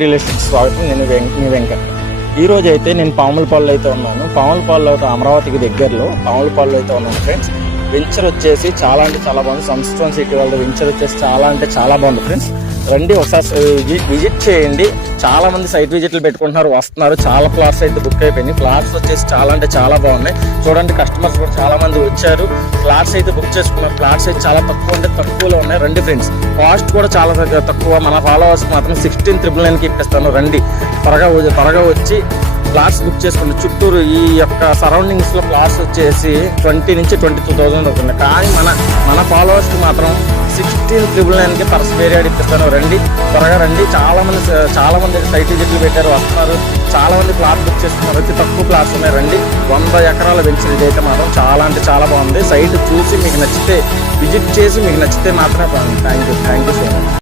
Real estate స్వాగతం. నేను మీ వెంకట్. ఈరోజు అయితే నేను పాములపాడులో అయితే ఉన్నాను. పాములపాడులో అమరావతికి దగ్గరలో పాములపాడులో అయితే ఉన్నాను ఫ్రెండ్స్. వెంచర్ వచ్చేసి చాలా అంటే చాలా బాగుంది. సంస్టోన్ సిటీ వాళ్ళ వెంచర్ వచ్చేసి చాలా అంటే చాలా బాగుంది ఫ్రెండ్స్. రండి ఒకసారి విజిట్ చేయండి. చాలా మంది సైట్ విజిట్లు పెట్టుకుంటున్నారు, వస్తున్నారు. చాలా ప్లాట్స్ అయితే బుక్ అయిపోయినాయి. ప్లాట్స్ వచ్చేసి చాలా అంటే చాలా బాగున్నాయి. చూడండి, కస్టమర్స్ కూడా చాలా మంది వచ్చారు, ప్లాట్స్ అయితే బుక్ చేసుకున్నారు. ప్లాట్స్ అయితే చాలా తక్కువ అంటే తక్కువలో ఉన్నాయి. రండి ఫ్రెండ్స్, కాస్ట్ కూడా చాలా తక్కువ. మన ఫాలోవర్స్ మాత్రం 16,999కి ఇప్పిస్తాను. రండి, త్వరగా వచ్చి ప్లాట్స్ బుక్ చేసుకోండి. చుట్టూరు ఈ యొక్క సరౌండింగ్స్లో ప్లాట్స్ వచ్చేసి 20 నుంచి 22,000 అవుతుంది. కానీ మన ఫాలోవర్స్కి మాత్రం 16,999కి పర్ స్క్వేర్ యార్డ్ ఇప్పిస్తాను. రండి, త్వరగా రండి. చాలా మంది సైట్ విజిట్లు పెట్టారు, వస్తున్నారు. చాలా మంది ప్లాట్ బుక్ చేసుకున్నారు. అతి తక్కువ ప్లాట్స్ ఉన్నాయి. రండి, 100 ఎకరాల వెంచర్ ఇదైతే మాత్రం చాలా అంటే చాలా బాగుంది. సైట్ చూసి మీకు నచ్చితే, విజిట్ చేసి మీకు నచ్చితే మాత్రమే బాగుంది. Thank you.